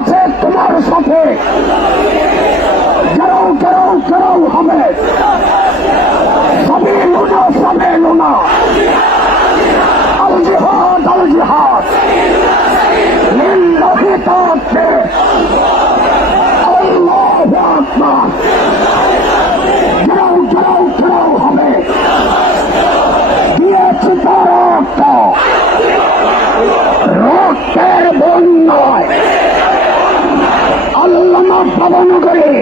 আছে তোমার সাথে, কেউ কেউ কেউ হবে, সবই লুনা সবে লুনা, আল জিহাদ আল জিহাদ লিল্লাহি তাকবীর, আল্লাহু আকবার। কেউ কেউ কেউ হবে, দিয়েছি তার রক্ত, রক্তের বন্যায় আল্লামা ভবনগরী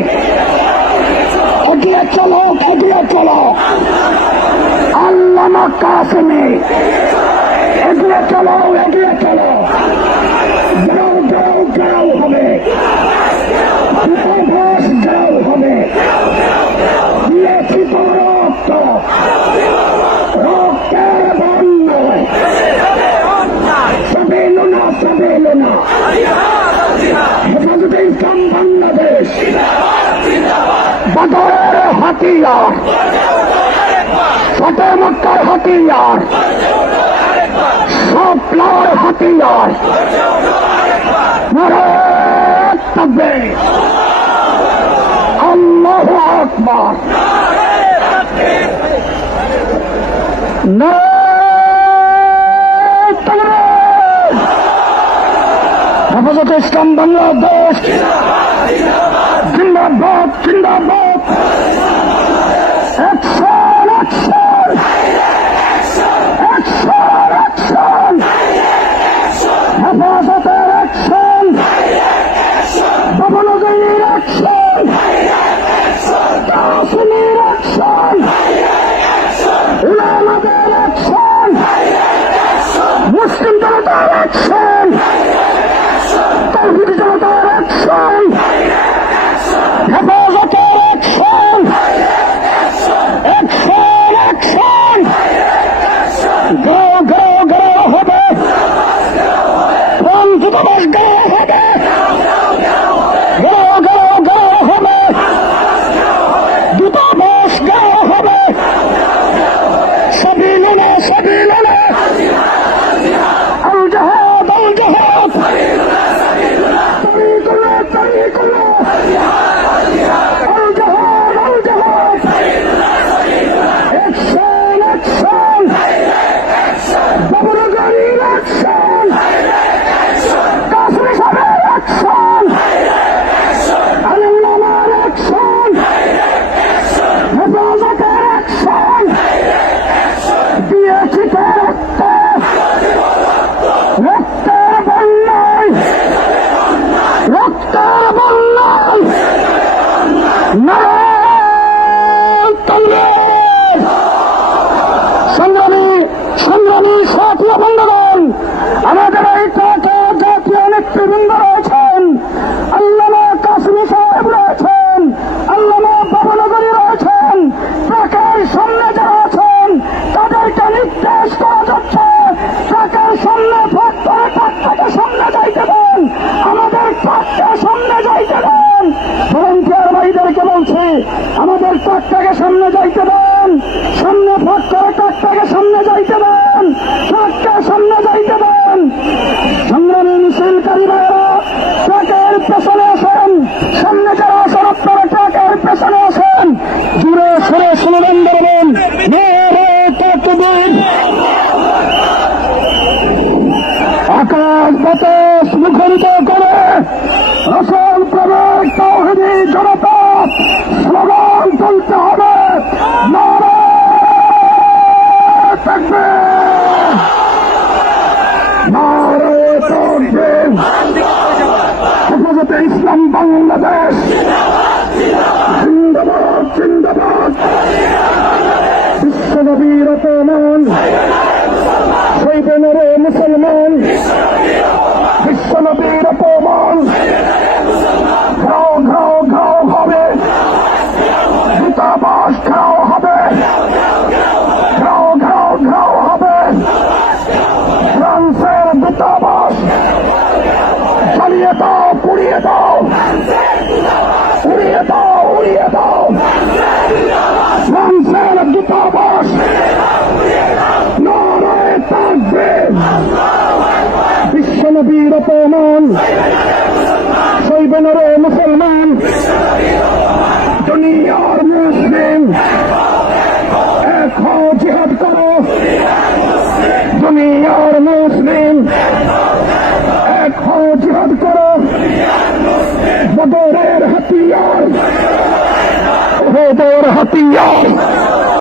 এগিয়ে চলো, এগিয়ে চলো। আল্লামা কাসেমী এগিয়ে চলো, এগিয়ে চলো। কেউ কেউ কেউ হবে, উপভাস কেউ হবে, দিয়েছি তো রক্ত, রক্তের বন্যায় সবে লুনা সবে লুনা। হেফাজতে ইসলাম বাংলাদেশ বদরের হাতিয়ার, ফতে মক্কার হাতিয়ার, সপ্লার হাতিয়ার। নারায়ে তাকবীর, আল্লাহু আকবার। নারায়ে তাকবীর। হেফাজতে ইসলাম বাংলাদেশ জিন্দাবাদ, জিন্দাবাদ। Action, action, action, action. হেফাজতের অ্যাকশন, ভবনগরীর অ্যাকশন, কাসেমীর অ্যাকশন, উলামাদের অ্যাকশন, মুসলিম জনতার অ্যাকশন, তাওহীদি জনতার অ্যাকশন, হেফাজতের অ্যাকশন, অ্যাকশন, অ্যাকশন। গাও গাও গাও হবে, দূতাবাস গাও হবে, গাও গাও গাও হবে, দূতাবাস গাও হবে, সবই লুনা সবই লুনা। আল জিহাদ আল জিহাদ, তরিকুল্লাহ তরিকুল্লাহ, আল জিহাদ আল জিহাদ। অ্যাকশন, অ্যাকশন, ভবনগরীর অ্যাকশন, কাসেমী সাহেবের অ্যাকশন, আল্লামার অ্যাকশন, হেফাজতের অ্যাকশন, দিয়েছি তো রক্ত, রক্তের বন্যায়, রক্তের বন্যায়। নারায়ে তাকবীর। সংগ্রামী সংগ্রামী সাথী বন্ধুগণ, আমাদের এই ট্রাকে জাতীয় নেতৃবৃন্দ রয়েছেন, আল্লামা কাসেমী সাহেব রয়েছেন, আল্লামা ভবনগরী রয়েছেন। ট্রাকের সামনে যারা আছেন তাদেরকে নির্দেশ করা যাচ্ছে ট্রাকের সামনে ভোট করে ট্রাকটাকে সামনে যাইতে দেন, আমাদের ট্রাককে সামনে যাইতে দেন। ভলান্টিয়ার ভাইদেরকে বলছি, আমাদের ট্রাকটাকে সামনে যাইতে দেন, সামনে ভোট করে ট্রাকটাকে সামনে যাইতে দেন, ট্রাককে সামনে যাইতে দেন। সংগ্রামী মিছিলকারী ভাইয়েরা ট্রাকের পেছনে আসেন, সামনে যারা আছেন আপনারা ট্রাকের পেছনে আসেন। জুড়ে সরে স্লোগান দেবেন, নারায়ে তাকবীর। আকাশ বাতাস মুখরিত করে রসুল প্রেমের তাওহীদি জনতা স্লোগান তুলতে হবে, নারায়ে তাকবীর, নারায়ে তাকবীর। হেফাজতে ইসলাম বাংলাদেশ জিন্দাবাদ, জিন্দাবাদ। বিশ্বনবীর অপমান, শহীদ নরে মুসলমান, বিশ্বনবীর অপমান। ঘাও ঘাও ঘাও হবে, দূতাবাস ঘাও হবে, ঘাও ঘাও ঘাও হবে। ফ্রান্সের দূতাবাস জ্বালিয়ে দাও, পুড়িয়ে দাও, উড়িয়ে দাও, উড়িয়ে দাও। ফ্রান্সের দূতাবাস, নারায়ে তাকবীর। বিশ্বনবীর অপমান, দুনিয়ার মুসলিম এক হও, জিহাদ করো। দুনিয়ার মুসলিম এক হও, জিহাদ করো। বদরের হাতিয়ার, ওহদের হাতিয়ার।